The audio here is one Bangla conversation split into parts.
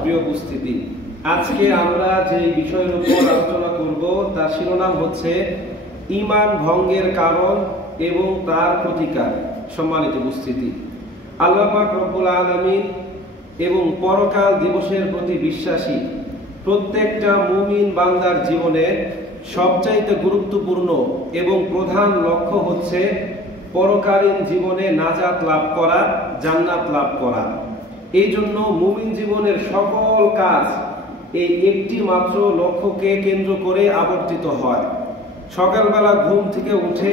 প্রিয় উপস্থিতি, আজকে আমরা যে বিষয়ের উপর আলোচনা করব তার শিরোনাম হচ্ছে ঈমান ভঙ্গের কারণ এবং তার প্রতিকার। সম্মানিত উপস্থিতি, আল্লাহ পাক রব্বুল আলামিন এবং পরকাল দিবসের প্রতি বিশ্বাসী প্রত্যেকটা মুমিন বান্দার জীবনে সবচাইতে গুরুত্বপূর্ণ এবং প্রধান লক্ষ্য হচ্ছে পরকালীন জীবনে নাজাত লাভ করা, জান্নাত লাভ করা। এই জন্য মুমিন জীবনের সকল কাজ এই একটি মাত্র লক্ষ্যকে কেন্দ্র করে আবর্তিত হয়। সকালবেলা ঘুম থেকে উঠে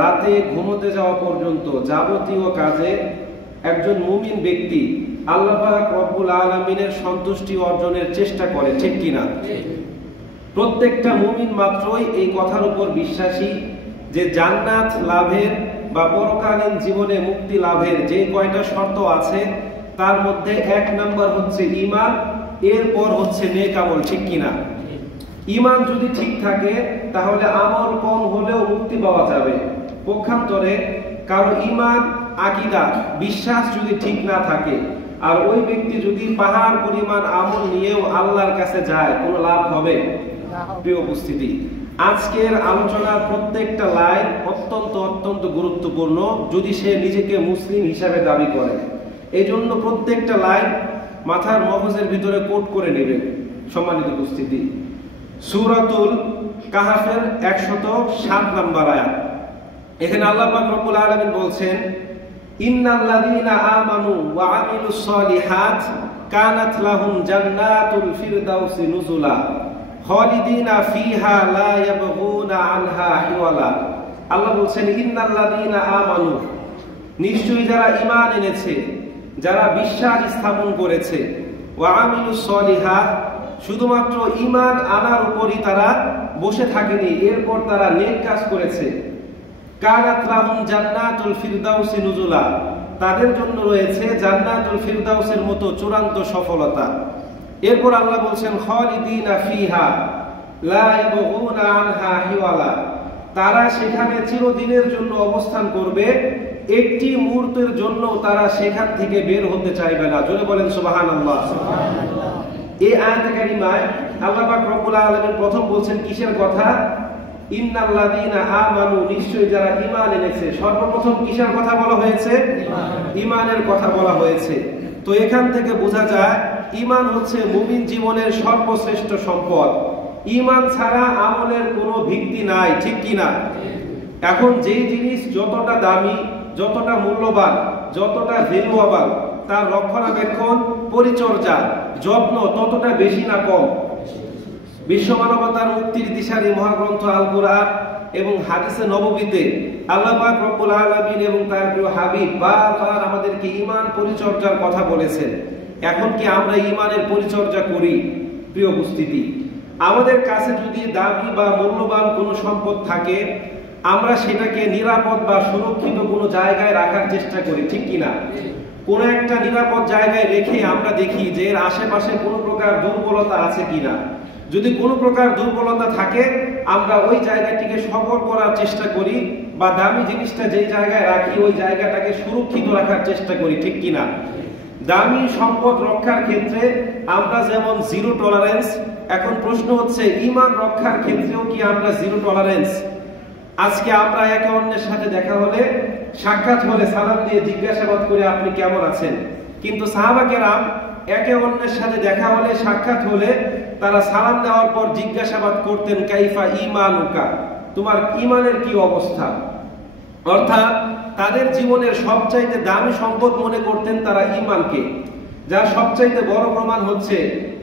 রাতে ঘুমোতে যাওয়া পর্যন্ত যাবতীয় কাজে একজন মুমিন ব্যক্তি আল্লাহ পাক রব্বুল আলামিনের সন্তুষ্টি অর্জনের চেষ্টা করে, ঠিক কিনা? প্রত্যেকটা মুমিন মাত্রই এই কথার উপর বিশ্বাসী যে জান্নাত লাভের বা পরকালীন জীবনে মুক্তি লাভের যে কয়টা শর্ত আছে তার মধ্যে এক নাম্বার হচ্ছে ঈমান, এরপর হচ্ছে নেক আমল, ঠিক কিনা? ঈমান যদি ঠিক থাকে তাহলে আমল কম হলেও মুক্তি পাওয়া যাবে। পক্ষান্তরে কারো ঈমান, আকীদা, বিশ্বাস যদি ঠিক না থাকে আর ওই ব্যক্তি যদি পাহাড় পরিমাণ আমল নিয়েও আল্লাহর কাছে যায়, কোনো লাভ হবে? প্রিয় উপস্থিতি, আজকের আলোচনার প্রত্যেকটা লাইন অত্যন্ত গুরুত্বপূর্ণ যদি সে নিজেকে মুসলিম হিসাবে দাবি করে। এই জন্য প্রত্যেকটা লাইন মাথার মগজের ভিতরে কোট করে নেবেন। সম্মানিত উপস্থিতি, সূরাতুল কাহাফের 107 নম্বর আয়াত, এখানে আল্লাহ পাক রব্বুল আলামিন বলছেন, ইন্নাল্লাযীনা আমানু ওয়া আমিলুস সলিহাত কানাত লাহুম জান্নাতুল ফিরদাউসি নুজুলা খালিদিনা ফিহা লা ইয়াবগুনা আনহা হিওয়ালা। আল্লাহ বলছেন, ইন্নাল্লাযীনা আমানু, নিশ্চয়ই যারা ঈমান এনেছে, যারা বিশ্বাস স্থাপন করেছে, ওয়া আমিলুস সলিহাত, শুধুমাত্র ঈমান আনার উপরই তারা বসে থাকেনি, এরপর তারা নেক কাজ করেছে, কানাত লাহুম জান্নাতুল ফিরদাউসি নুজুলা, তাদের জন্য রয়েছে জান্নাতুল ফিরদাউসের মতো চূড়ান্ত সফলতা। এরপর আল্লাহ বলছেন, খালিদিনা ফিহা লা ইয়াবগুনা আনহা হিওয়ালা, তারা সেখানে চিরদিনের জন্য অবস্থান করবে, একটি মুহূর্তের জন্য তারা সেখান থেকে বের হতে চাইবে না। জোরে বলেন সুবহানাল্লাহ। এই আয়াতে কারিমায় আল্লাহ পাক রব্বুল আলামিন প্রথম বলছেন কিসের কথা? ইন্নাল্লাযীনা আমানু, নিশ্চয়ই যারা ঈমান এনেছে। সর্বপ্রথম কিসের কথা বলা হয়েছে? ঈমানের কথা বলা হয়েছে। তো এখান থেকে বোঝা যায় ঈমান হচ্ছে মুমিন জীবনের সর্বশ্রেষ্ঠ সম্পদ। ঈমান ছাড়া আমলের কোনো ভিত্তি নাই, ঠিক কিনা? এখন যেই জিনিস যতটা দামি, যতটা মূল্যবান, যতটা ভ্যালুয়েবল, তার রক্ষণাবেক্ষণ, পরিচর্যা, যত্ন ততটা বেশি না কম? বিশ্ব মানবতার মুক্তির দিশারি মহাগ্রন্থ আল কুরআন এবং হাদিসে নববীতে আল্লাহ পাক রব্বুল আলামিন এবং তার প্রিয় হাবিব বারবার আমাদেরকে ঈমান পরিচর্যার কথা বলেছেন। এখন কি আমরা ঈমানের পরিচর্যা করি? প্রিয় উপস্থিতি, আমাদের কাছে যদি দামি বা মূল্যবান কোনো সম্পদ থাকে, আমরা সেটাকে নিরাপদ বা সুরক্ষিত কোনো জায়গায় রাখার চেষ্টা করি, ঠিক কিনা? কোনো একটা নিরাপদ জায়গায় রেখে আমরা দেখি যে এর আশেপাশে কোনো প্রকার দুর্বলতা আছে কিনা। যদি কোনো প্রকার দুর্বলতা থাকে আমরা ওই জায়গাটিকে সবল করার চেষ্টা করি, বা দামি জিনিসটা যেই জায়গায় রাখি ওই জায়গাটাকে সুরক্ষিত রাখার চেষ্টা করি, ঠিক কিনা? দামি সম্পদ রক্ষার ক্ষেত্রে আমরা যেমন জিরো টলারেন্স, এখন প্রশ্ন হচ্ছে ঈমান রক্ষার ক্ষেত্রেও কি আমরা জিরো টলারেন্স? আজকে আমরা একে অন্যের সাথে দেখা হলে, সাক্ষাৎ হলে সালাম দিয়ে জিজ্ঞাসাবাদ করে আপনি কেমন আছেন, কিন্তু সাহাবা কেরাম একে অন্যের সাথে দেখা হলে, সাক্ষাৎ হলে তারা সালাম দেওয়ার পর জিজ্ঞাসাবাদ করতেন, কাইফা ঈমানুকা, তোমার ঈমানের কি অবস্থা? অর্থাৎ তাদের জীবনের সবচাইতে দামি সম্পদ মনে করতেন তারা ঈমানকে। যার সবচাইতে বড় প্রমাণ হচ্ছে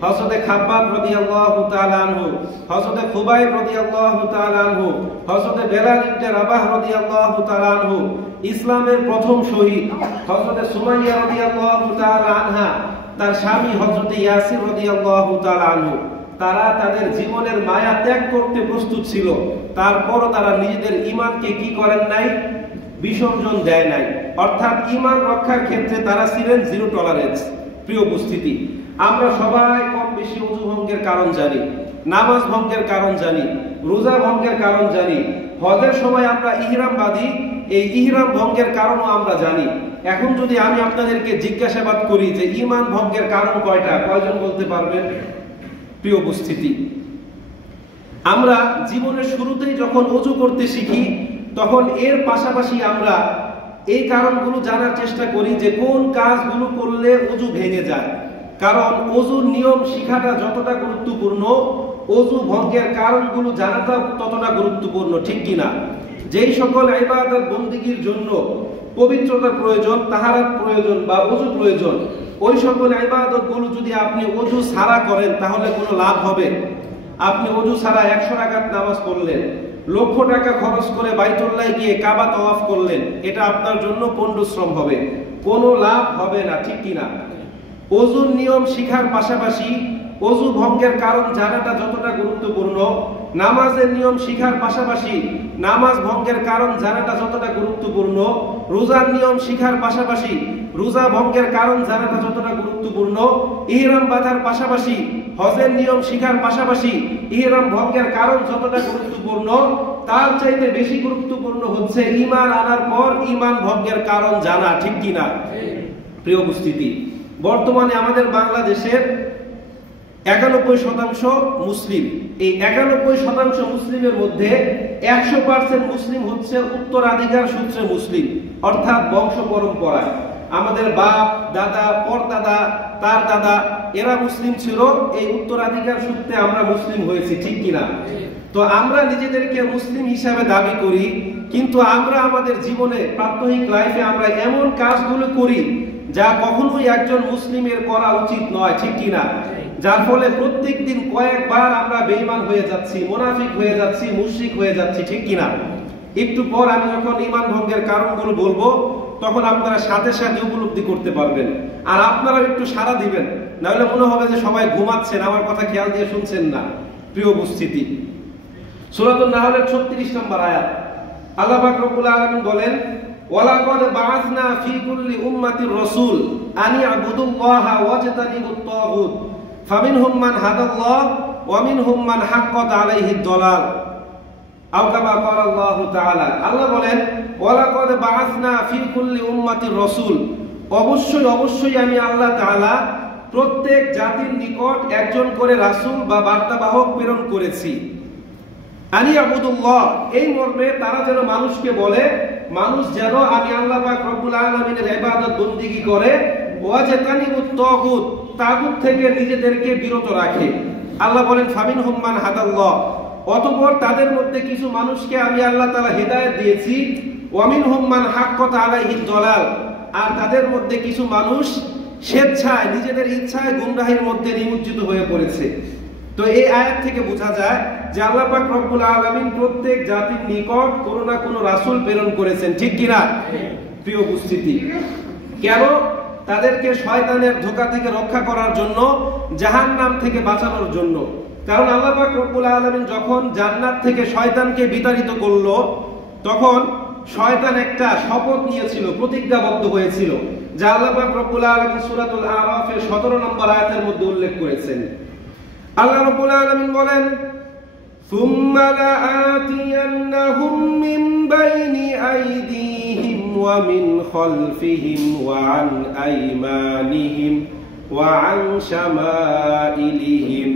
হযরতে খাব্বাব রাদিয়াল্লাহু তাআলা আনহু, হযরতে খুবাইব রাদিয়াল্লাহু তাআলা আনহু, হযরতে বেলাল ইবনে রাবাহ রাদিয়াল্লাহু তাআলা আনহু, ইসলামের প্রথম শহীদ হযরতে সুমাইয়া রাদিয়াল্লাহু তাআলা আনহা, তার স্বামী হযরতে ইয়াসির রাদিয়াল্লাহু তাআলা আনহু, তারা তাদের জীবনের মায়া ত্যাগ করতে প্রস্তুত ছিল, তারপরও তারা নিজেদের ঈমানকে কি করেন নাই? বিসর্জন দেয় নাই। অর্থাৎ ঈমান রক্ষার ক্ষেত্রে তারা ছিলেন জিরো টলারেন্স। প্রিয় উপস্থিতি, আমরা সবাই কম বেশি ওযু ভঙ্গের কারণ জানি, নামাজ ভঙ্গের কারণ জানি, রোজা ভঙ্গের কারণ জানি, হজের সময় আমরা ইহরাম বাঁধি, এই ইহরাম ভঙ্গের কারণও আমরা জানি। এখন যদি আমি আপনাদেরকে জিজ্ঞাসাবাদ করি যে ঈমান ভঙ্গের কারণ কয়টা, কয়জন বলতে পারবেন? প্রিয় উপস্থিতি, আমরা জীবনের শুরুতেই যখন ওযু করতে শিখি তখন এর পাশাপাশি আমরা এই কারণগুলো জানার চেষ্টা করি যে কোন কাজগুলো করলে ওযু ভেঙে যায়। কারণ ওযুর নিয়ম শিখাটা যতটা গুরুত্বপূর্ণ, ওযু ভঙ্গের কারণগুলো জানাটা ততটা গুরুত্বপূর্ণ, ঠিক কিনা? যেই সকল ইবাদত বন্দেগীর জন্য পবিত্রতার প্রয়োজন, তাহারাত প্রয়োজন বা ওযু প্রয়োজন, ওই সকল ইবাদতগুলো যদি আপনি ওযু ছাড়া করেন তাহলে কোনো লাভ হবে? আপনি ওযু ছাড়া 100 রাকাত নামাজ পড়লেন, লক্ষ টাকা খরচ করে বাইতুল্লাহ গিয়ে কাবা তওয়াফ করলেন, এটা আপনার জন্য পণ্ডশ্রম হবে, কোনো লাভ হবে না, ঠিক কিনা? ওযুর নিয়ম শিখার পাশাপাশি ওযু ভঙ্গের কারণ জানাটা যতটা গুরুত্বপূর্ণ, নামাজের নিয়ম শিখার পাশাপাশি নামাজ ভঙ্গের কারণ জানাটা যতটা গুরুত্বপূর্ণ, রোজার নিয়ম শিখার পাশাপাশি রোজা ভঙ্গের কারণ জানাটা যতটা গুরুত্বপূর্ণ, ইহরাম বাঁধার পাশাপাশি হজের নিয়ম শিখার পাশাপাশি ইহরাম ভঙ্গের কারণ যতটা গুরুত্বপূর্ণ, তার চাইতে বেশি গুরুত্বপূর্ণ হচ্ছে ঈমান আনার পর ঈমান ভঙ্গের কারণ জানা, ঠিক কিনা? প্রিয় উপস্থিতি, বর্তমানে আমাদের বাংলাদেশের 91% মুসলিম। এই 91% মুসলিমের মধ্যে 100% মুসলিম হচ্ছে উত্তরাধিকার সূত্রে মুসলিম, অর্থাৎ বংশ পরম্পরায়। আমাদের বাপ দাদা পরদাদা তার দাদা এরা মুসলিম ছিল, এই উত্তরাধিকার সূত্রে আমরা মুসলিম হয়েছি, ঠিক কিনা? তো আমরা নিজেদেরকে মুসলিম হিসাবে দাবি করি, কিন্তু আমরা আমাদের জীবনে প্রাত্যহিক লাইফে আমরা এমন কাজগুলো করি যা কখনোই একজন মুসলিমের করা উচিত নয়, ঠিক কিনা? যার ফলে প্রত্যেকদিন কয়েকবার আমরা বেঈমান হয়ে যাচ্ছি, মুনাফিক হয়ে যাচ্ছি, মুশরিক হয়ে যাচ্ছি, ঠিক কিনা? একটু পর আমি যখন ঈমান ভঙ্গের কারণগুলো বলবো তখন আপনারা সাথে সাথে উপলব্ধি করতে পারবেন, আর আপনারা একটু সাড়া দিবেন, নাহলে মনে হবে যে সবাই ঘুমাচ্ছেন, আমার কথা খেয়াল দিয়ে শুনছেন না। প্রিয় উপস্থিতি, সূরাতুন নাহলের 36 নম্বর আয়াত, আল্লাহ পাক রব্বুল আলামিন বলেন, ওয়ালাকাদ বাআসনা ফি কুল্লি উম্মাতির রাসূল আন ইয়াবুদুল্লাহা ওয়াজতানিবুত তাগুত ফামিনহুম মান হাদাল্লাহ ওয়া মিনহুম মান হাক্কাত আলাইহিদ দালাল আও কামা ক্বালা আল্লাহু তাআলা। আল্লাহ বলেন, ওয়ালাকাদ বাআসনা ফি কুল্লি উম্মাতির রাসূল, অবশ্যই অবশ্যই আমি আল্লাহ তাআলা প্রত্যেক জাতির নিকট একজন করে রাসূল বা বার্তাবাহক প্রেরণ করেছি। আন ইয়াবুদুল্লাহ, এই মর্মে তারা যেন মানুষকে বলে, মানুষ যেন আমি আল্লাহ পাক রব্বুল আলামিনের ইবাদত বন্দেগী করে, ওয়াজতানিবুত তাগুত, তাগুত থেকে নিজেদেরকে বিরত রাখে। আল্লাহ বলেন, ফামিনহুম মান হাদাল্লাহ, অতঃপর তাদের মধ্যে কিছু মানুষকে আমি আল্লাহ তাআলা হেদায়েত দিয়েছি, ওয়া মিনহুম মান হাক্কাত আলাইহিদ দালাল, আর তাদের মধ্যে কিছু মানুষ স্বেচ্ছায় নিজেদের ইচ্ছায় গুমরাহির মধ্যে নিমজ্জিত হয়ে পড়েছে। তো এই আয়াত থেকে বোঝা যায় যে আল্লাহ পাক রব্বুল আলামিন প্রত্যেক জাতির নিকট কোনো না কোনো রাসূল প্রেরণ করেছেন, ঠিক কিনা? প্রিয় উপস্থিতি, কেন? তাদেরকে শয়তানের ধোঁকা থেকে রক্ষা করার জন্য, জাহান্নাম থেকে বাঁচানোর জন্য। কারণ আল্লাহ পাক রব্বুল আলামিন যখন জান্নাত থেকে শয়তানকে বিতাড়িত করলো, তখন শয়তান একটা শপথ নিয়েছিল, প্রতিজ্ঞাবদ্ধ হয়েছিল, যা আল্লাহ পাক রব্বুল আলামিন সূরাতুল আরাফের 17 নম্বর আয়াতের মধ্যে উল্লেখ করেছেন। আল্লাহ রাব্বুল আলামিন বলেন, সুম্মা লাআতিয়ান্নাহুম মিন বাইনি আইদিহিম ওয়া মিন খালফিহিম ওয়া আন আইমানিহিম ওয়া আন শামাইলিহিম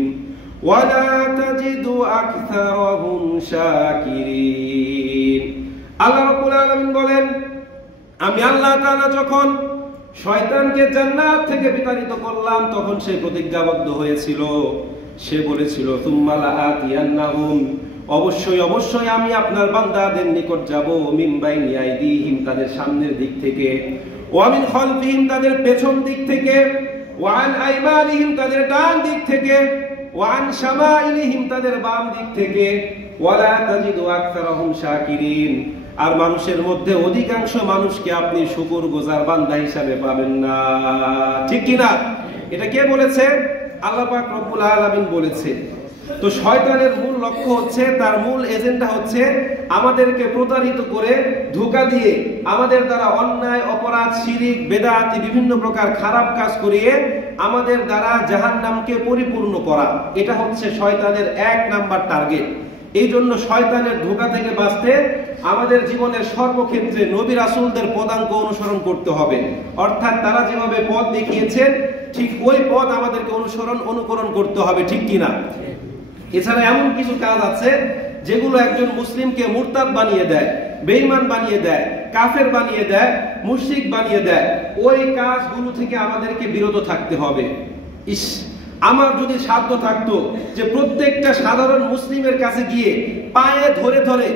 ওয়া লা তাজিদু আকসারাহুম শাকিরিন। আল্লাহ রাব্বুল আলামিন বলেন, আমি আল্লাহ তাআলা যখন শয়তানকে জান্নাত থেকে বিতাড়িত করলাম তখন সে প্রতিজ্ঞাবদ্ধ হয়েছিল, সে বলেছিল, সুম্মা লাআতিয়ান্নাহুম, অবশ্যই অবশ্যই আমি আপনার বান্দাদের নিকট যাব, মিন বাইনি আইদিহিম, তাদের সামনের দিক থেকে, ওয়া মিন খালফিহিম, তাদের পেছন দিক থেকে, ওয়া আন আইমানিহিম, তাদের ডান দিক থেকে, ওয়া আন শামাইলিহিম, তাদের বাম দিক থেকে, ওয়া লা তাজিদু আকসারাহুম শাকিরিন, আর মানুষের মধ্যে অধিকাংশ মানুষকে আপনি শুকরগুজার বান্দা হিসাবে পাবেন না, ঠিক কিনা? এটা কে বলেছে? আল্লাহ পাক রব্বুল আলামিন বলেছে। তো শয়তানের মূল লক্ষ্য হচ্ছে, তার মূল এজেন্ডা হচ্ছে আমাদেরকে প্রতারিত করে, ধোঁকা দিয়ে, আমাদের দ্বারা অন্যায় অপরাধ শিরিক বেদাতি বিভিন্ন প্রকার খারাপ কাজ করিয়ে আমাদের দ্বারা জাহান্নামকে পরিপূর্ণ করা। এটা হচ্ছে শয়তানের 1 নাম্বার টার্গেট। এই জন্য শয়তানের ধোঁকা থেকে বাঁচতে আমাদের জীবনের সর্বক্ষেত্রে নবী রাসূলদের পদাঙ্ক অনুসরণ করতে হবে। অর্থাৎ তারা যেভাবে পথ দেখিয়েছেন ঠিক ওই পথ আমাদেরকে অনুকরণ করতে হবে, ঠিক কিনা? এছাড়া এমন কিছু কাজ আছে যেগুলো একজন মুসলিমকে মুরতাদ বানিয়ে দেয়, বেঈমান বানিয়ে দেয়, কাফের বানিয়ে দেয়, মুশরিক বানিয়ে দেয়। ওই কাজগুলো থেকে আমাদেরকে বিরত থাকতে হবে। আমার যদি সাধ্য থাকতো যে প্রত্যেকটা সাধারণ মুসলিমের কাছে গিয়ে পায়ে ধরে ধরে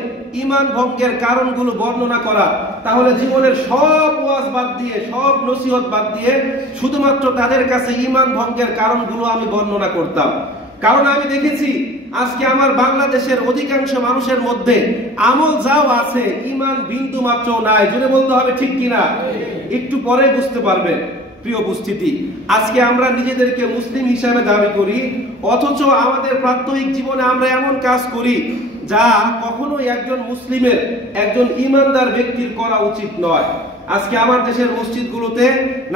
ঈমান ভঙ্গের কারণগুলো বর্ণনা করা, তাহলে জীবনের সব ওয়াজ বাদ দিয়ে, সব নসিহত বাদ দিয়ে শুধুমাত্র তাদের কাছে ঈমান ভঙ্গের কারণগুলো আমি বর্ণনা করতাম। কারণ আমি দেখেছি আজকে আমার বাংলাদেশের অধিকাংশ মানুষের মধ্যে আমল যাও আছে, ঈমান বিন্দু মাত্র নাই। জোরে বলতে হবে, ঠিক কিনা? একটু পরে বুঝতে পারবেন। প্রিয় উপস্থিতি, আজকে আমরা নিজেদেরকে মুসলিম হিসাবে দাবি করি, অথচ আমাদের প্রাত্যহিক জীবনে আমরা এমন কাজ করি যা কখনোই একজন মুসলিমের, একজন ঈমানদার ব্যক্তির করা উচিত নয়। আজকে আমার দেশের মসজিদগুলোতে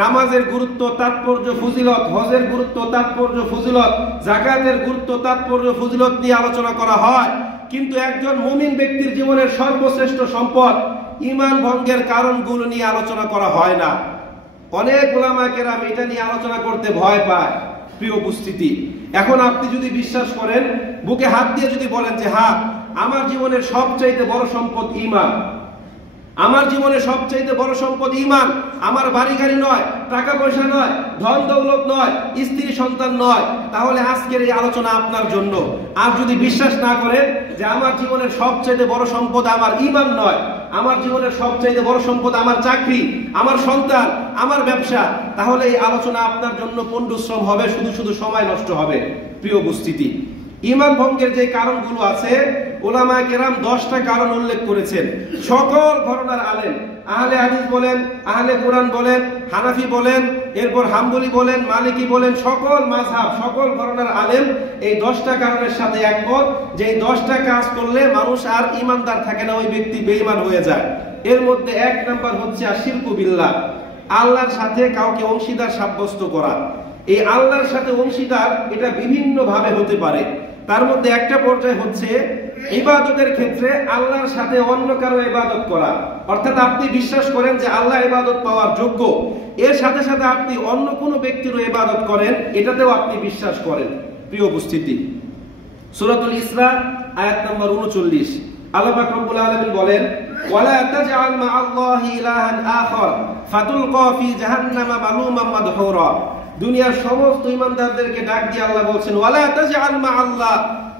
নামাজের গুরুত্ব, তাৎপর্য, ফজিলত, হজের গুরুত্ব, তাৎপর্য, ফজিলত, যাকাতের গুরুত্ব, তাৎপর্য, ফজিলত নিয়ে আলোচনা করা হয়, কিন্তু একজন মুমিন ব্যক্তির জীবনের সর্বশ্রেষ্ঠ সম্পদ ঈমান ভঙ্গের কারণগুলো নিয়ে আলোচনা করা হয় না। অনেক উলামা কেরাম এটা নিয়ে আলোচনা করতে ভয় পায়। প্রিয় উপস্থিতি, এখন আপনি যদি বিশ্বাস করেন, বুকে হাত দিয়ে যদি বলেন যে হ্যাঁ, আমার জীবনের সবচাইতে বড় সম্পদ ঈমান, আমার জীবনে সবচাইতে বড় সম্পদ ঈমান, আমার বাড়ি গাড়ি নয়, টাকা পয়সা নয়, ধন দৌলত নয়, স্ত্রী সন্তান নয়, তাহলে আজকের এই আলোচনা আপনার জন্য। আর যদি বিশ্বাস না করেন যে আমার জীবনের সবচাইতে বড় সম্পদ আমার ঈমান নয়, আমার জীবনের সবচাইতে বড় সম্পদ আমার চাকরি, আমার সন্তান, আমার ব্যবসা, তাহলে এই আলোচনা আপনার জন্য পণ্ডশ্রম হবে, শুধু শুধু সময় নষ্ট হবে। প্রিয় উপস্থিতি, ঈমান ভঙ্গের যে কারণগুলো আছে, উলামায়ে কেরাম 10টা কারণ উল্লেখ করেছেন। সকল ঘরানার আলেম, আহলে হাদিস বলেন, আহলে কোরআন বলেন, হানাফি বলেন, এরপর হাম্বলি বলেন, মালিকি বলেন, সকল মাযহাব, সকল ঘরানার আলেম এই 10টা কারণের সাথে একমত যে এই 10টা কাজ করলে মানুষ আর ঈমানদার থাকে না, ওই ব্যক্তি বেঈমান হয়ে যায়। এর মধ্যে 1 নাম্বার হচ্ছে আশিরকু বিল্লাহ, আল্লাহর সাথে কাউকে অংশীদার সাব্যস্ত করা। এই আল্লাহর সাথে অংশীদার এটা বিভিন্ন ভাবে হতে পারে। তার মধ্যে একটা পর্যায় হচ্ছে ইবাদতের ক্ষেত্রে আল্লাহর সাথে অন্য কারো ইবাদত করা। অর্থাৎ আপনি বিশ্বাস করেন যে আল্লাহ ইবাদত পাওয়ার যোগ্য, এর সাথে সাথে আপনি অন্য কোনো ব্যক্তিরও ইবাদত করেন, এটাতেও আপনি বিশ্বাস করেন। প্রিয় উপস্থিতি, সূরাতুল ইসরা আয়াত নম্বর 39 আল্লাহ পাক রব্বুল আলামিন বলেন, ওয়ালা তাজআল মা'আল্লাহি ইলাহান আখার ফাতুলকা ফি জাহান্নামা মালুমান মাদহুরা। দুনিয়ার সমস্ত ঈমানদারদেরকে ডাক দিয়ে আল্লাহ বলছেন, ওয়ালা তাজআল মা'আল্লাহ,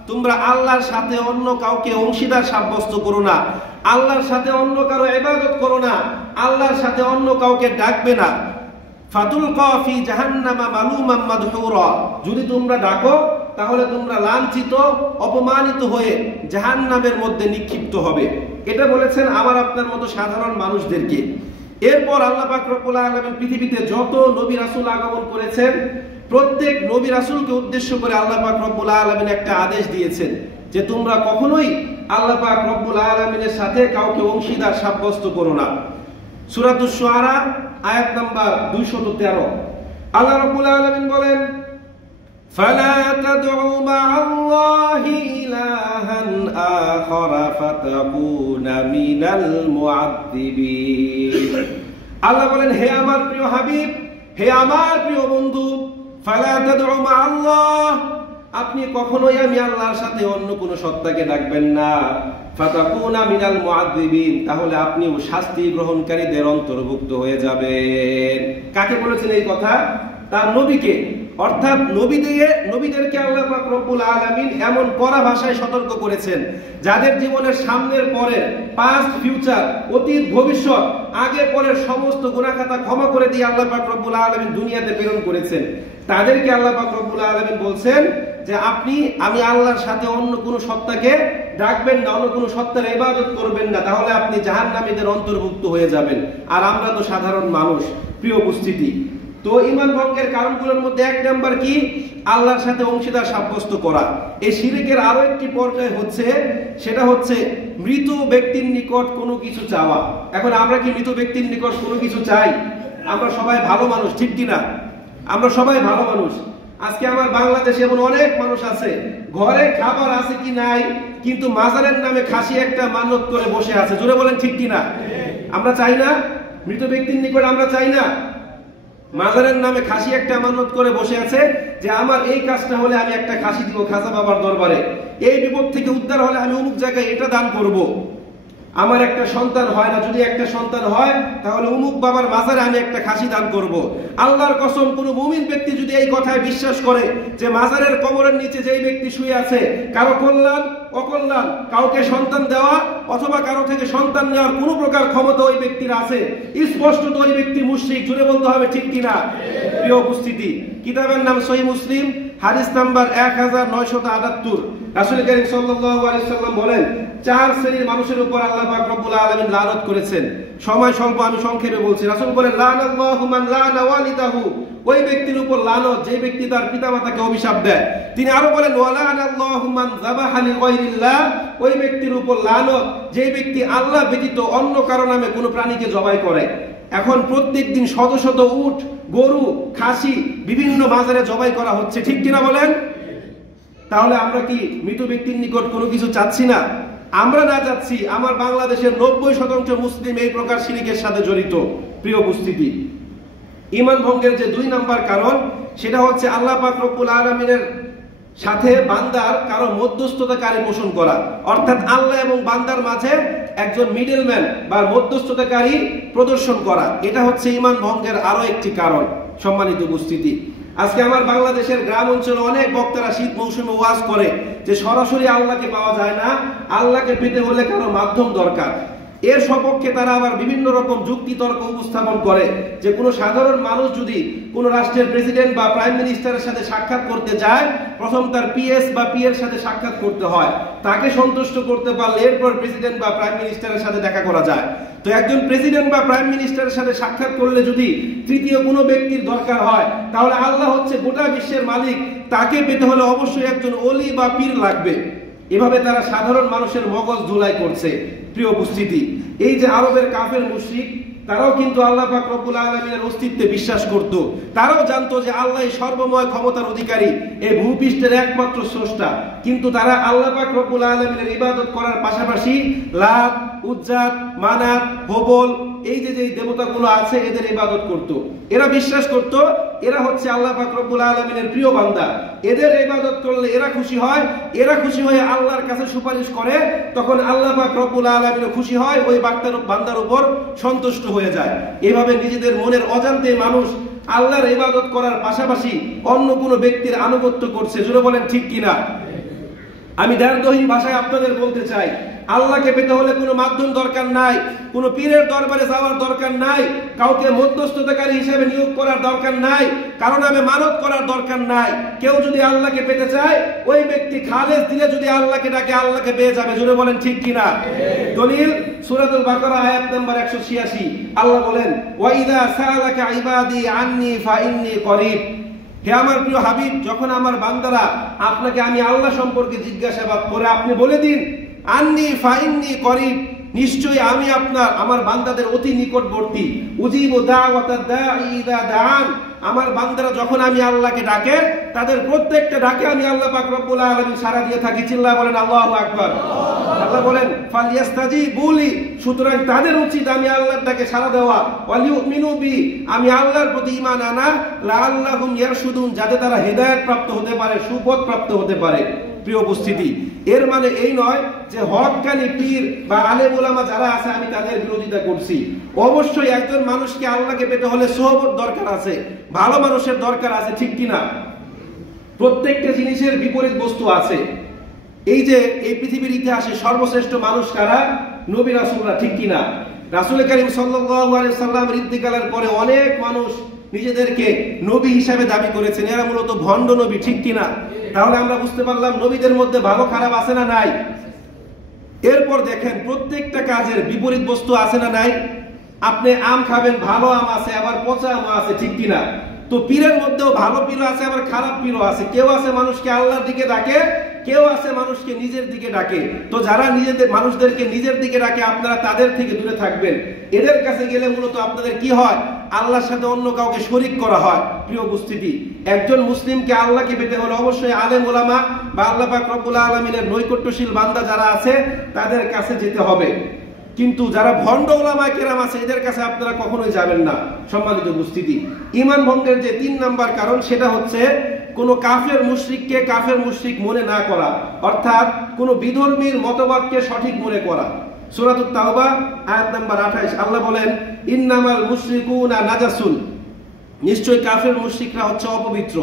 তোমরা আল্লাহর সাথে অন্য কাউকে অংশীদার সাব্যস্ত করো না, আল্লাহর সাথে অন্য কারো ইবাদত করো না, আল্লাহর সাথে অন্য কাউকে ডাকবে না। ফাতুলকা ফি জাহান্নামা মালুমান মাদহুরা, যদি তোমরা ডাকো তাহলে তোমরা লাঞ্ছিত, অপমানিত হয়ে জাহান্নামের মধ্যে নিক্ষিপ্ত হবে। এটা বলেছেন আমার আপনার মতো সাধারণ মানুষদেরকে। এরপর আল্লাহ পাক রব্বুল আলামিন পৃথিবীতে যত নবী রাসূল আগমন করেছেন, প্রত্যেক নবী রাসূলকে উদ্দেশ্য করে আল্লাহ পাক রব্বুল আলামিন একটা আদেশ দিয়েছেন যে তোমরা কখনোই আল্লাহ পাক রব্বুল আলামিনের সাথে কাউকে অংশীদার সাব্যস্ত করো না। সূরাতুশ শুআরা আয়াত নাম্বার 213 আল্লাহ রাব্বুল আলামিন বলেন, ফালা তাদউ মা'আল্লাহি ইলাহান আখারা ফাতাকুনা মিনাল মুআদ্দিবিন। আল্লাহ বলেন, হে আমার প্রিয় হাবিব, হে আমার প্রিয় বন্ধু, ফালা তাদউ মা'আল্লাহ, আপনি কখনোই আমি আল্লাহর সাথে অন্য কোন সত্তাকে ডাকবেন না। ফাতাকুনা মিনাল মুআদ্দিবিন, তাহলে আপনিও শাস্তি গ্রহণকারীদের অন্তর্ভুক্ত হয়ে যাবেন। কাকে বলেছেন এই কথা? তার নবীকে। অর্থাৎ নবীদেরকে আল্লাহ পাক রব্বুল আলামিন এমন কড়া ভাষায় সতর্ক করেছেন, যাদের জীবনের সামনের পরের, পাস্ট ফিউচার, অতীত ভবিষ্যৎ, আগে পরের সমস্ত গুনাহ খাতা ক্ষমা করে দিয়ে আল্লাহ পাক রব্বুল আলামিন দুনিয়াতে প্রেরণ করেছেন। তাদেরকে আল্লাহ পাক রব্বুল আলামিন বলছেন যে আমি আল্লাহর সাথে অন্য কোনো সত্তাকে ডাকবেন না, অন্য কোনো সত্তার ইবাদত করবেন না, তাহলে আপনি জাহান্নামীদের অন্তর্ভুক্ত হয়ে যাবেন। আর আমরা তো সাধারণ মানুষ। প্রিয় উপস্থিতি, তো ঈমান ভঙ্গের কারণগুলোর মধ্যে 1 নাম্বার কি? আল্লাহর সাথে অংশীদার সাব্যস্ত করা। এই শিরকের আরো একটি পর্যায় হচ্ছে, সেটা হচ্ছে মৃত ব্যক্তির নিকট কোনো কিছু চাওয়া। এখন আমরা কি মৃত ব্যক্তির নিকট কোনো কিছু চাই? আমরা সবাই ভালো মানুষ, ঠিক কিনা? আমরা সবাই ভালো মানুষ। আজকে আমার বাংলাদেশে এমন অনেক মানুষ আছে, ঘরে খাবার আছে কি নাই, কিন্তু মাজারের নামে খাসি একটা মানত করে বসে আছে। জোরে বলেন ঠিক কিনা? আমরা চাই না? মৃত ব্যক্তির নিকট আমরা চাই না? মাজারের নামে খাসি একটা মানত করে বসে আছে যে আমার এই কাজটা হলে আমি একটা খাসি দিব খাজা বাবার দরবারে, এই বিপদ থেকে উদ্ধার হলে আমি অমুক জায়গায় এটা দান করব। আমার একটা সন্তান হয় না, যদি একটা সন্তান হয় তাহলে অমুক বাবার মাজারে আমি একটা খাসি দান করব। আল্লাহর কসম, কোন মুমিন ব্যক্তি যদি এই কথায় বিশ্বাস করে যে মাজারের কবরের নিচে যেই ব্যক্তি শুয়ে আছে, কারো কল্যাণ অকল্যাণ, কাউকে সন্তান দেওয়া অথবা কারো থেকে সন্তান নেওয়ার কোন প্রকার ক্ষমতা ওই ব্যক্তির আছে, স্পষ্টত ওই ব্যক্তি মুশরিক। জুড়ে বলতে হবে ঠিক কিনা? প্রিয় উপস্থিতি, কিতাবের নাম সহিহ মুসলিম, হাদিস নাম্বার 1978। রাসূল করিম সাল্লাল্লাহু আলাইহি সাল্লাম বলেন, 4 শ্রেণীর মানুষের উপর আল্লাহ পাক রব্বুল আলামিন লানত করেছেন। সময় স্বল্প, আমি সংক্ষেপে বলছি। রাসূল বলেন, লানাল্লাহু মান লানা ওয়ালিদাহু, ওই ব্যক্তির উপর লানত যে ব্যক্তি তার পিতামাতাকে অভিশাপ দেয়। তিনি আরো বলেন, ওয়ালানাল্লাহু মান যাবাহা লিগায়রিল্লাহ, ওই ব্যক্তির উপর লানত যে ব্যক্তি আল্লাহ ব্যতীত অন্য কারো নামে কোনো প্রাণীকে জবাই করে। এখন প্রত্যেকদিন শত শত উট, গরু, খাসি বিভিন্ন বাজারে জবাই করা হচ্ছে, ঠিক কিনা বলেন? তাহলে আমরা কি মৃত ব্যক্তির নিকট কোনো কিছু চাচ্ছি না? আমরা না চাচ্ছি, আমার বাংলাদেশের 90% মুসলিম এই প্রকার শিরকের সাথে জড়িত। প্রিয় উপস্থিতি, ঈমান ভঙ্গের যে 2 নম্বর কারণ, সেটা হচ্ছে আল্লাহ পাক রব্বুল আলামিনের সাথে বান্দার কারো মধ্যস্থতাকারী পোষণ করা, অর্থাৎ আল্লাহ এবং বান্দার মাঝে একজন মিডলম্যান বা মধ্যস্থতাকারী প্রদর্শন করা। এটা হচ্ছে ঈমান ভঙ্গের আরো একটি কারণ। সম্মানিত উপস্থিতি, আজকে আমার বাংলাদেশের গ্রাম অঞ্চলে অনেক বক্তারা শীত মৌসুমে ওয়াজ করে যে সরাসরি আল্লাহকে পাওয়া যায় না, আল্লাহকে পেতে হলে কারো মাধ্যম দরকার। এর সপক্ষে তারা আবার বিভিন্ন রকম যুক্তি তর্ক উপস্থাপন করে যে কোনো সাধারণ মানুষ যদি কোনো রাষ্ট্রের প্রেসিডেন্ট বা প্রাইম মিনিস্টারের সাথে সাক্ষাৎ করতে যায়, প্রথম তার পিএস বা পিএর সাথে সাক্ষাৎ করতে হয়, তাকে সন্তুষ্ট করতে পারলে এরপর প্রেসিডেন্ট বা প্রাইম মিনিস্টারের সাথে দেখা করা যায়। তো একজন প্রেসিডেন্ট বা প্রাইম মিনিস্টারের সাথে সাক্ষাৎ করলে যদি তৃতীয় কোনো ব্যক্তির দরকার হয়, তাহলে আল্লাহ হচ্ছে গোটা বিশ্বের মালিক, তাকে পেতে হলে অবশ্যই একজন ওলি বা পীর লাগবে। এভাবে তারা সাধারণ মানুষের মগজ ধুলাই করছে। প্রিয় উপস্থিতি, এই যে আরবের কাফের মুশরিক, তারাও কিন্তু আল্লাহ পাক রব্বুল আলামিনের অস্তিত্বে বিশ্বাস করত। তারাও জানতো যে আল্লাহ সর্বময় ক্ষমতার অধিকারী, এই ভূপৃষ্ঠের একমাত্র স্রষ্টা। কিন্তু তারা আল্লাহ পাক রব্বুল আলামিনের ইবাদত করার পাশাপাশি লাত, উজ্জাত, মানাত, হবল, এই যে দেবতাগুলো আছে এদের ইবাদত করত। এরা বিশ্বাস করত এরা হচ্ছে আল্লাহ পাক রব্বুল আলামিনের প্রিয় বান্দা, এদের ইবাদত করলে এরা খুশি হয়, এরা খুশি হয়ে আল্লাহর কাছে সুপারিশ করে, তখন আল্লাহ পাক রব্বুল আলামিন খুশি হয়, ওই বান্দার উপর সন্তুষ্ট হয়ে যায়। এভাবে নিজেদের মনের অজান্তে মানুষ আল্লাহর ইবাদত করার পাশাপাশি অন্য কোনো ব্যক্তির আনুগত্য করছে। জোরে বলেন ঠিক কিনা? আমি দ্ব্যর্থহীন ভাষায় আপনাদের বলতে চাই, আল্লাহকে পেতে হলে কোনো মাধ্যম দরকার নাই, কোনো পীরের দরবারে যাওয়ার দরকার নাই, কাউকে মধ্যস্থতাকারী হিসেবে নিয়োগ করার দরকার নাই, কারণ নামে মানত করার দরকার নাই। কেউ যদি আল্লাহকে পেতে চায়, ওই ব্যক্তি খালেস দিলে যদি আল্লাহকে ডাকে, আল্লাহকে পেয়ে যাবে। জোরে বলেন ঠিক কিনা? দলিল সূরাতুল বাকারা আয়াত নাম্বার 186। আল্লাহ বলেন, ওয়া ইযা সাআলাকা ইবাদি আন্নী ফাইন্নী করিব। হে আমার প্রিয় হাবিব, যখন আমার বান্দারা আপনাকে আমি আল্লাহ সম্পর্কে জিজ্ঞাসাবাদ করে, আপনি বলে দিন আন্নী ফাইন্নী করিব, নিশ্চয়ই আমি আমার বান্দাদের অতি নিকটবর্তী। উজিবু দাওয়াতাদ দাঈ ইযা দাআন, আমার বান্দারা যখন আমি আল্লাহকে ডাকে, তাদের প্রত্যেকটা ডাকে আমি আল্লাহ পাক রব্বুল আলামিন সাড়া দিয়ে থাকি। চিল্লায়ে বলেন আল্লাহু আকবার। আল্লাহ বলেন ফালিয়াস্তাজিবু লি, সুতরাং তাদের উচিত আমি আল্লাহর ডাকে সাড়া দেওয়া, ওয়ালিউমিনু বি, আমি আল্লাহর প্রতি ঈমান আনা, লাআল্লাহুম ইয়ারশুদুন, যাতে তারা হেদায়েত প্রাপ্ত হতে পারে, সুপথ প্রাপ্ত হতে পারে। প্রিয় উপস্থিতি, এর মানে এই নয় যে হক্কানি পীর বা আলেম ওলামা যারা আছে আমি তাদের বিরোধিতা করছি। অবশ্যই একজন মানুষকে আল্লাহকে পেতে হলে সোহবত দরকার আছে, ভালো মানুষের দরকার আছে, ঠিক কিনা? প্রত্যেকটা জিনিসের বিপরীত বস্তু আছে। এই যে এই পৃথিবীর ইতিহাসে সর্বশ্রেষ্ঠ মানুষ কারা? নবী রাসূলরা, ঠিক কিনা? রাসূল করিম সাল্লাল্লাহু আলাইহি সাল্লামের ইন্তিকালের পরে অনেক মানুষ নিজেদেরকে নবী হিসাবে দাবি করেছেন, এরা মূলত ভণ্ড নবী, ঠিক কিনা? তাহলে আমরা বুঝতে পারলাম নবীদের মধ্যে ভালো খারাপ আছে না নাই? এরপর দেখেন প্রত্যেকটা কাজের বিপরীত বস্তু আছে না নাই? আপনি আম খাবেন, ভালো আম আছে, আবার পচা আম আছে, ঠিক কিনা? তো পীরের মধ্যেও ভালো পীর আছে, আবার খারাপ পীরও আছে। কেউ আছে মানুষকে আল্লাহর দিকে ডাকে, কেউ আছে মানুষকে নিজের দিকে ডাকে। তো যারা নিজেদের মানুষদেরকে নিজের দিকে ডাকে, আপনারা তাদের থেকে দূরে থাকবেন। এদের কাছে গেলে মূলত আপনাদের কি হয়, আল্লাহর সাথে অন্য কাউকে শরীক করা হয়। প্রিয় উপস্থিতি, একজন মুসলিমকে আল্লাহকে পেতে হলে অবশ্যই আলেম ওলামা বা আল্লাহ পাক রব্বুল আলামিনের নৈকট্যশীল বান্দা যারা আছে তাদের কাছে যেতে হবে। কিন্তু যারা ভণ্ড ওলামা কেরাম আছে এদের কাছে আপনারা কখনোই যাবেন না। সম্মানিত উপস্থিতি, ঈমান ভঙ্গের যে 3 নাম্বার কারণ সেটা হচ্ছে কোন কাফের মুশরিককে কাফের মুশরিক মনে না করা, অর্থাৎ কোন বিধর্মীর মতবাদকে সঠিক মনে করা। সূরাতুত তাওবা আয়াত নাম্বার 28 আল্লাহ বলেন, ইন্নামাল মুশরিকুনা নাজাসুন, নিশ্চয়ই কাফের মুশরিকরা হচ্ছে অপবিত্র।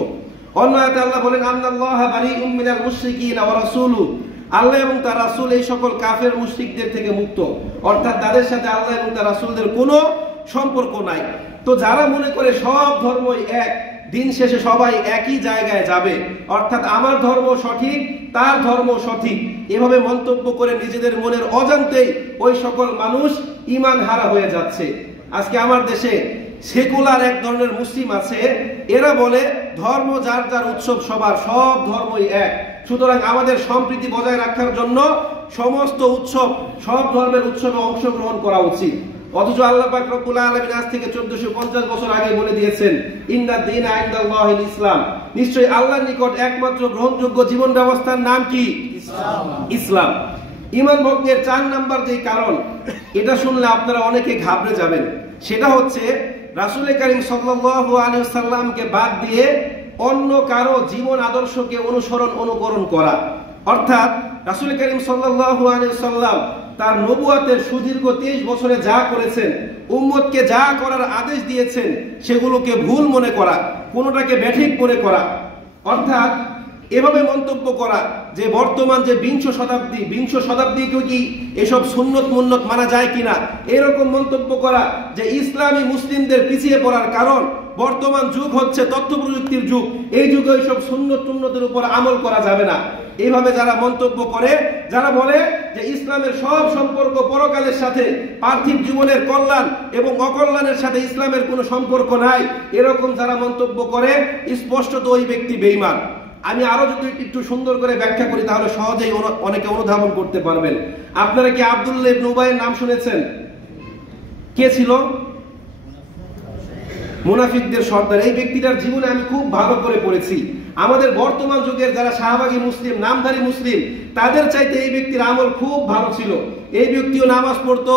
অন্য আয়াতে আল্লাহ বলেন, আন্নাল্লাহা বারিউম মিনাল মুশরিকিনা ওয়া রাসূলুহু, আল্লাহ এবং তার রাসূল এই সকল কাফের মুশরিকদের থেকে মুক্ত, অর্থাৎ তাদের সাথে আল্লাহ এবং তার রাসূলদের কোনো সম্পর্ক নাই। তো যারা মনে করে সব ধর্মই এক, দিন শেষে সবাই একই জায়গায় যাবে, অর্থাৎ আমার ধর্ম সঠিক তার ধর্ম সঠিক, এভাবে মন্তব্য করে নিজেদের মনের অজান্তেই ওই সকল মানুষ ঈমান হারা হয়ে যাচ্ছে। আজকে আমার দেশে সেকুলার এক ধরনের মুসলিম আছে, এরা বলে ধর্ম যার যার উৎসব সবার, সব ধর্মই এক, সুতরাং আমাদের সম্প্রীতি বজায় রাখার জন্য সমস্ত উৎসব, সব ধর্মের উৎসবে অংশগ্রহণ করা উচিত। অথচ আল্লাহ পাক রব্বুল আলামিন আজ থেকে 1450 বছর আগে বলে দিয়েছেন, ইন্নাদ দীনা ইনদাল্লাহিল ইসলাম, নিশ্চয়ই আল্লাহর নিকট একমাত্র গ্রহণযোগ্য জীবন ব্যবস্থার নাম কি? ইসলাম। ঈমান ভঙ্গের 4 নাম্বার যে কারণ, এটা শুনলে আপনারা অনেকে ঘাবড়ে যাবেন, সেটা হচ্ছে রাসূল করিম সাল্লাল্লাহু আলাইহি ওয়াসাল্লামকে বাদ দিয়ে অন্য কারো জীবন আদর্শকে অনুকরণ করা। অর্থাৎ রাসূল করিম সাল্লাল্লাহু আলাইহি ওয়াসাল্লাম তার নবুয়তের সুদীর্ঘ 23 বছরে যা করেছেন, উম্মতকে যা করার আদেশ দিয়েছেন, সেগুলোকে ভুল মনে করা, কোনোটাকে ব্যাঠিক মনে করা, অর্থাৎ এভাবে মন্তব্য করা যে বর্তমান যে বিংশ শতাব্দীকে কি এসব সুন্নত মুন্নত মানা যায় কিনা, এরকম মন্তব্য করা যে ইসলামী মুসলিমদের পিছিয়ে পড়ার কারণ বর্তমান যুগ হচ্ছে তথ্য প্রযুক্তির যুগ, এই যুগে এইসব সুন্নত টুন্নতের উপর আমল করা যাবে না। এইভাবে যারা মন্তব্য করে, যারা বলে যে ইসলামের সব সম্পর্ক পরকালের সাথে, পার্থিব জীবনের কল্যাণ এবং অকল্যাণের সাথে ইসলামের কোনো সম্পর্ক নাই, এরকম যারা মন্তব্য করে স্পষ্টত ওই ব্যক্তি বেঈমান। আমি আরো যদি একটু সুন্দর করে ব্যাখ্যা করি তাহলে সহজেই অনেকে অনুধাবন করতে পারবেন। আপনারা কি আব্দুল্লাহ ইবনে উবাইয়ের নাম শুনেছেন? কে ছিল? মুনাফিকদের সর্দার। এই ব্যক্তিটার জীবনে আমি খুব ভালো করে পড়েছি। আমাদের বর্তমান যুগের যারা শাহবাগী মুসলিম, নামধারী মুসলিম, তাদের চাইতে এই ব্যক্তির আমল খুব ভালো ছিল। এই ব্যক্তিও নামাজ পড়তো,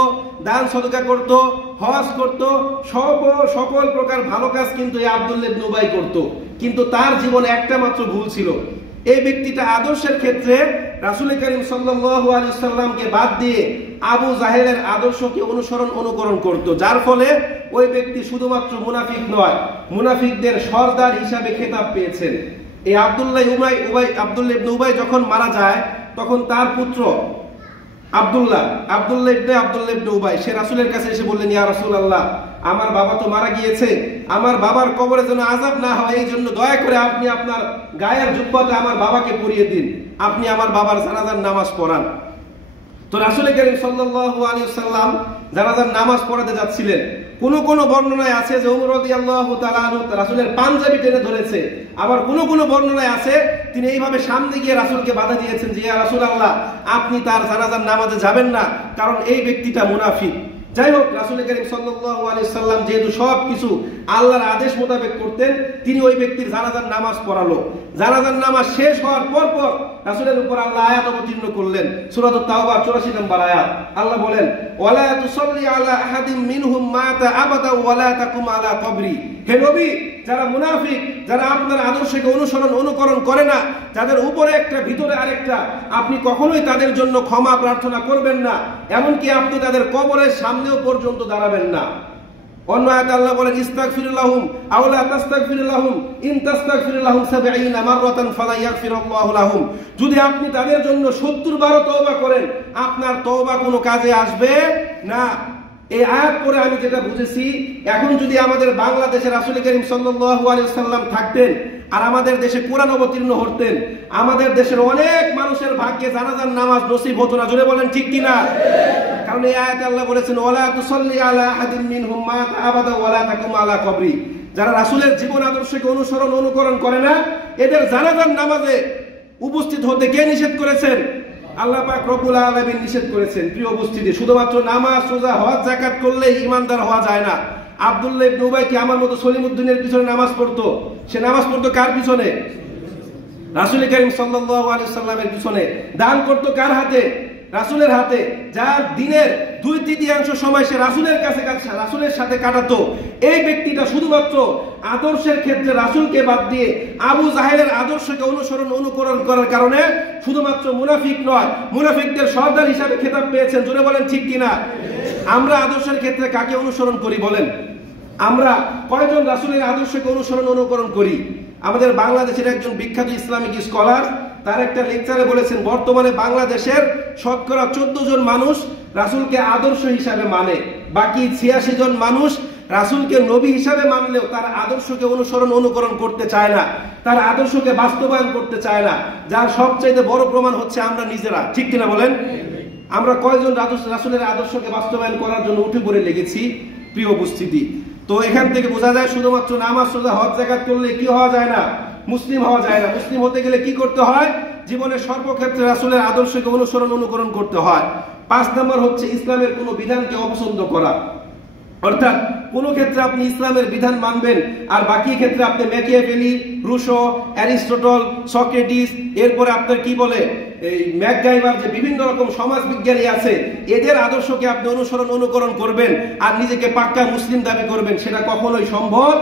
দান সদকা করত, হজ করত, সকল প্রকার ভালো কাজ কিন্তু এই আব্দুল্লাহ ইবনে উবাই করত। কিন্তু তার জীবনে একটা মাত্র ভুল ছিল। এই ব্যক্তিটা আদর্শের ক্ষেত্রে রাসূল করিম সাল্লাল্লাহু আলাইহি ওয়াসাল্লামকে বাদ দিয়ে আবু জাহেলের আদর্শকে অনুকরণ করত, যার ফলে ওই ব্যক্তি শুধুমাত্র মুনাফিক নয়, মুনাফিকদের সর্দার হিসাবে খেতাব পেয়েছেন। এই আব্দুল্লাহ ইবনে উবাই যখন মারা যায়, তখন তার পুত্র আব্দুল্লাহ ইবনে উবাই সে রাসূলের কাছে এসে বললেন, ইয়া রাসূলুল্লাহ, আমার বাবা তো মারা গিয়েছে, আমার বাবার কবরে যেন আযাব না হয়, এই জন্য দয়া করে আপনি আপনার গায়ের জুব্বাটা আমার বাবাকে পরিয়ে দিন, আপনি আমার বাবার জানাজার নামাজ পড়ান। তো রাসূল করিম সাল্লাল্লাহু আলাইহি ওয়াসাল্লাম জানাজার নামাজ পড়াতে যাচ্ছিলেন। কোন বর্ণনায় আছে যে ওমর রাদিয়াল্লাহু তাআলা আনহু রাসূলের পাঞ্জাবি টেনে ধরেছে, আবার কোন বর্ণনায় আছে তিনি এইভাবে সামনে গিয়ে রাসূলকে বাধা দিয়েছেন যে, ইয়া রাসূলুল্লাহ, আপনি তার জানাজার নামাজে যাবেন না, কারণ এই ব্যক্তিটা মুনাফিক। যাই হোক, রাসূল করিম সাল্লাল্লাহু আলাইহি ওয়াসাল্লাম যেহেতু সবকিছু আল্লাহর আদেশ মোতাবেক করতেন, তিনি ওই ব্যক্তির জানাজার নামাজ পড়ালো। জানাজার নামাজ শেষ হওয়ার পর রাসূলের উপর আল্লাহ আয়াত অবতীর্ণ করলেন, সূরাতুত তাওবা 84 নম্বর আয়াত। আল্লাহ বলেন, ওয়ালা তুসাল্লি আলা আহাদিম মিনহুম মাতা আবাদা ওয়ালা তাকুম আলা কবরি। হে নবী, যারা মুনাফিক, যারা আপনার আদর্শকে অনুকরণ করে না, যাদের উপরে একটা ভিতরে আরেকটা, আপনি কখনোই তাদের জন্য ক্ষমা প্রার্থনা করবেন না, এমনকি আপনি তাদের কবরের সামনেও পর্যন্ত দাঁড়াবেন না। অন্য আয়াতে আল্লাহ বলেন, ইস্তাগফির লাহুম আও লা তাস্তাগফির লাহুম ইন তাস্তাগফির লাহুম 70 মাররাতান ফালা ইয়াগফিরুল্লাহু লাহুম। যদি আপনি তাদের জন্য 70 বারও তওবা করেন, আপনার তওবা কোনো কাজে আসবে না। এই আয়াত পড়ে আমি যেটা বুঝেছি, এখন যদি আমাদের বাংলাদেশে রাসূল করিম সাল্লাল্লাহু আলাইহি ওয়াসাল্লাম থাকতেন আর আমাদের দেশে কোরআন অবতীর্ণ হতেন, আমাদের দেশের অনেক মানুষের ভাগ্যে জানাজার নামাজ নসিব হতো না। জোরে বলেন ঠিক কিনা? কারণ এই আয়াতে আল্লাহ বলেছেন, ওয়ালা তুসাল্লি আলা আহাদিন মিনহুম মাতা আবাদা ওয়ালা তাকুম আলা কবরি। যারা রাসূলের জীবন আদর্শকে অনুসরণ অনুকরণ করে না, এদের জানাজার নামাজে উপস্থিত হতে কে নিষেধ করেছেন? আল্লাহ পাক রব্বুল আলামিন নিষেধ করেছেন। প্রিয় উপস্থিতি, শুধুমাত্র নামাজ, রোজা, হজ, যাকাত করলেই ঈমানদার হওয়া যায় না। আব্দুল্লাহ ইবনে উবাই কি আমার মতো সলিমউদ্দিনের পিছনে নামাজ পড়তো? সে নামাজ পড়তো কার পিছনে? রাসূল করিম সাল্লাল্লাহু আলাইহি ওয়াসাল্লামের পিছনে। দান করতো কার হাতে? রাসূলের হাতে। যার দিনের 2/3 সময় সে রাসূলের সাথে কাটাতো, এই ব্যক্তিটা শুধুমাত্র আদর্শের ক্ষেত্রে রাসূলকে বাদ দিয়ে আবু জাহেলের আদর্শকে অনুকরণ করার কারণে শুধুমাত্র মুনাফিক নয়, মুনাফিকদের সর্দার হিসাবে খেতাব পেয়েছেন। জোরে বলেন ঠিক কিনা? আমরা আদর্শের ক্ষেত্রে কাকে অনুসরণ করি বলেন? আমরা কয়জন রাসূলের আদর্শকে অনুকরণ করি? আমাদের বাংলাদেশের একজন বিখ্যাত ইসলামিক স্কলার তার একটা লেকচারে বলেছেন, বর্তমানে বাংলাদেশের শতকরা 14 জন মানুষ রাসূলকে আদর্শ হিসাবে মানে, বাকি 86 জন মানুষ রাসূলকে নবী হিসাবে মানলেও তার আদর্শকে অনুকরণ করতে চায় না, তার আদর্শকে বাস্তবায়ন করতে চায় না। যার সবচেয়ে বড় প্রমাণ হচ্ছে আমরা নিজেরা। ঠিক কিনা বলেন? আমরা কয়জন রাসূলের আদর্শকে বাস্তবায়ন করার জন্য উঠে পড়ে লেগেছি? প্রিয় উপস্থিতি, তো এখান থেকে বোঝা যায় শুধুমাত্র নামাজ, রোজা, হজ, যাকাত করলে কি হওয়া যায় না? মুসলিম হওয়া যায় না। মুসলিম হতে গেলে কি করতে হয়? জীবনের সর্বক্ষেত্রে রাসূলের আদর্শকে অনুকরণ করতে হয়। 5 নম্বর হচ্ছে ইসলামের কোনো বিধানকে অপছন্দ করা। অর্থাৎ কোন ক্ষেত্রে আপনি ইসলামের বিধান মানবেন আর বাকি ক্ষেত্রে আপনি ম্যাকিয়াভেলি, রুশো, অ্যারিস্টটল, সক্রেটিস, এরপরে আপনার কি বলে এই ম্যাকগাইভার, যে বিভিন্ন রকম সমাজ বিজ্ঞানী আছে, এদের আদর্শকে আপনি অনুকরণ করবেন আর নিজেকে পাক্কা মুসলিম দাবি করবেন, সেটা কখনোই সম্ভব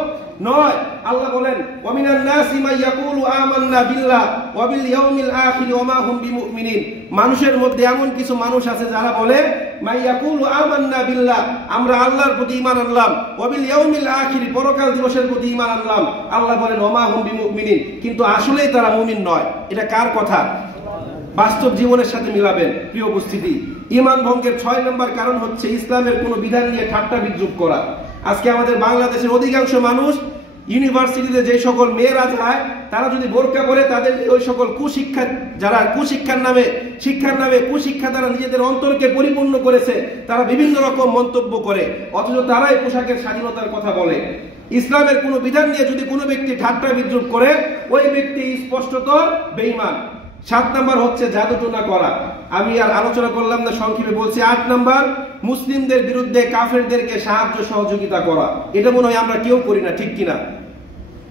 নয়। আল্লাহ বলেন, ওয়ামিনান নাসি মান ইয়াকুলু আমান্না বিল্লাহ ওয়া বিল ইয়াউমিল আখির ওয়া মা হুম বিমুমিনিন। মানুষের মধ্যে এমন কিছু মানুষ আছে যারা বলে মান ইয়াকুলু আমান্না বিল্লাহ, আমরা আল্লাহর প্রতি ঈমান আনলাম, ওয়া বিল ইয়াউমিল আখির, পরকাল দিবসের প্রতি ঈমান আনলাম। আল্লাহ বলেন ওয়া মা হুম বিমুমিনিন, কিন্তু আসলেই তারা মুমিন নয়। এটা কার কথা? বাস্তব জীবনের সাথে মিলাবেন। প্রিয় উপস্থিতি, ঈমান ভঙ্গের 6 নম্বর কারণ হচ্ছে ইসলামের কোনো বিধান নিয়ে ঠাট্টা বিদ্রূপ করা। আজকে আমাদের বাংলাদেশের অধিকাংশ মানুষ ইউনিভার্সিটিতে যে সকল মেয়েরা যায়, তারা যদি বোরকা পরে, তাদের ওই সকল কুশিক্ষা, যারা শিক্ষার নামে কুশিক্ষা দ্বারা নিজেদের অন্তরকে পরিপূর্ণ করেছে, তারা বিভিন্ন রকম মন্তব্য করে, অথচ তারাই পোশাকের স্বাধীনতার কথা বলে। ইসলামের কোনো বিধান নিয়ে যদি কোনো ব্যক্তি ঠাট্টা বিদ্রূপ করে, ওই ব্যক্তি স্পষ্টত বেঈমান। 7 নম্বর হচ্ছে জাদুটোনা করা। আমি আর আলোচনা করলাম না, সংক্ষেপে বলছি। 8 নম্বর, মুসলিমদের বিরুদ্ধে কাফেরদেরকে সাহায্য সহযোগিতা করা। এটা মনে হয় আমরা কেউ করি না, ঠিক কিনা?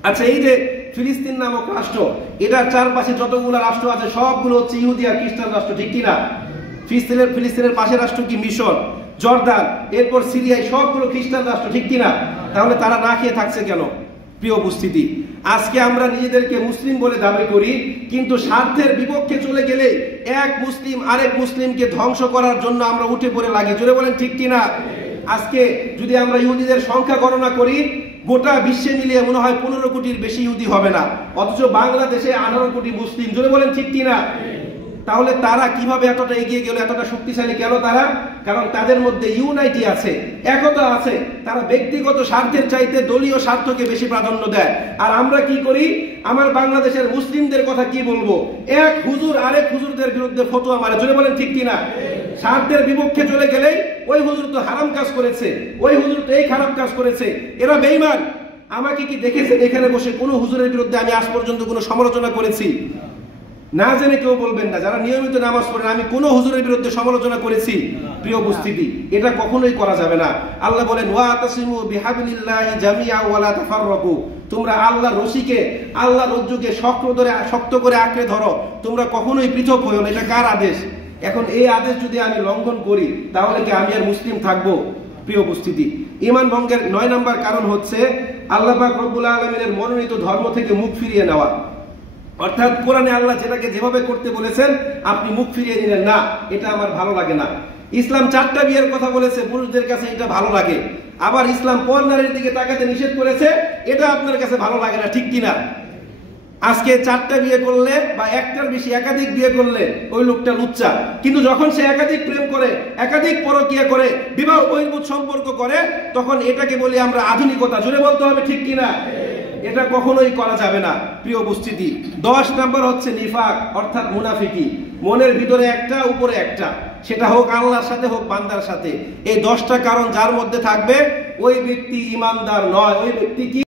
আচ্ছা, এই যে ফিলিস্তিন নামক রাষ্ট্র, এটার চারপাশে যতগুলো রাষ্ট্র আছে সবগুলো হচ্ছে ইহুদি আর খ্রিস্টান রাষ্ট্র, ঠিক কিনা? ফিলিস্তিনের পাশের রাষ্ট্র কি? মিশর, জর্দান, এরপর সিরিয়া, সবগুলো খ্রিস্টান রাষ্ট্র, ঠিক কিনা? তাহলে তারা না খেয়ে থাকছে কেন? প্রিয় উপস্থিতি, আজকে আমরা নিজেদেরকে মুসলিম বলে দাবি করি, কিন্তু স্বার্থের বিপক্ষে চলে গেলে এক মুসলিম আরেক মুসলিমকে ধ্বংস করার জন্য আমরা উঠে পড়ে লাগি। জোরে বলেন ঠিক কিনা? আজকে যদি আমরা ইহুদিদের সংখ্যা গণনা করি, গোটা বিশ্বে মিলিয়ে মনে হয় 15 কোটির বেশি ইহুদি হবে না, অথচ বাংলাদেশে 18 কোটি মুসলিম। জোরে বলেন ঠিক কিনা? তাহলে তারা কিভাবে এতটা এগিয়ে গেল, এতটা শক্তিশালী কেন তারা? কারণ তাদের মধ্যে ইউনাইটি আছে, একতা আছে। তারা ব্যক্তিগত স্বার্থের চাইতে দলীয় স্বার্থকে বেশি প্রাধান্য দেয়। আর আমরা কি করি? আমার বাংলাদেশের মুসলিমদের কথা কি বলবো, এক হুজুর আরেক হুজুরদের বিরুদ্ধে ফতোয়া মারে। জোরে বলেন ঠিক কিনা? স্বার্থের বিপক্ষে চলে গেলেই ওই হুজুর তো হারাম কাজ করেছে, ওই হুজুর তো এই খারাপ কাজ করেছে, এরা বেঈমান। আমাকে কি দেখেছেন এখানে বসে কোনো হুজুরের বিরুদ্ধে আমি আজ পর্যন্ত কোনো সমালোচনা করেছি? না জেনে কেউ বলবেন না, যারা নিয়মিত নামাজ পড়েন, আমি কোন হুজুরের বিরুদ্ধে সমালোচনা করেছি? প্রিয় উপস্থিতি, এটা কখনোই করা যাবে না। আল্লাহ বলেন, ওয়াতাসিমু বিহাবলিল্লাহি জামিআ ওয়া লা তাফাররাকু, তোমরা আল্লাহর রশিকে, আল্লাহর রজ্জুকে শক্ত করে আঁকড়ে ধরো, তোমরা কখনোই পৃথক হইও না। এটা কার আদেশ? এখন এই আদেশ যদি আমি লঙ্ঘন করি, তাহলে কি আমি আর মুসলিম থাকবো? প্রিয় উপস্থিতি, ঈমান ভঙ্গের 9 নম্বর কারণ হচ্ছে আল্লাহ পাক রব্বুল আলামিনের মনোনীত ধর্ম থেকে মুখ ফিরিয়ে নেওয়া। অর্থাৎ কোরআনে আল্লাহ যেটাকে যেভাবে করতে বলেছেন আপনি মুখ ফিরিয়ে নিলেন, না এটা আমার ভালো লাগে না। ইসলাম 4টা বিয়ের কথা বলেছে, পুরুষদের কাছে এটা ভালো লাগে। আবার ইসলাম পর নারীর দিকে তাকাতে নিষেধ করেছে, এটা আপনার কাছে ভালো লাগে না, ঠিক কিনা? আজকে 4টা বিয়ে করলে বা একটার বেশি একাধিক বিয়ে করলে ওই লোকটা লুচ্চা, কিন্তু যখন সে একাধিক প্রেম করে, একাধিক পরকীয়া করে, বিবাহ বহির্ভূত সম্পর্ক করে, তখন এটাকে বলি আমরা আধুনিকতা। জোরে বলতে হবে ঠিক কিনা? এটা কখনোই করা যাবে না। প্রিয় উপস্থিতি, 10 নম্বর হচ্ছে নিফাক, অর্থাৎ মুনাফিকি। মনের ভিতরে একটা, উপরে একটা, সেটা হোক আল্লাহর সাথে হোক বান্দার সাথে। এই 10টা কারণ যার মধ্যে থাকবে ওই ব্যক্তি ঈমানদার নয়, ওই ব্যক্তি কি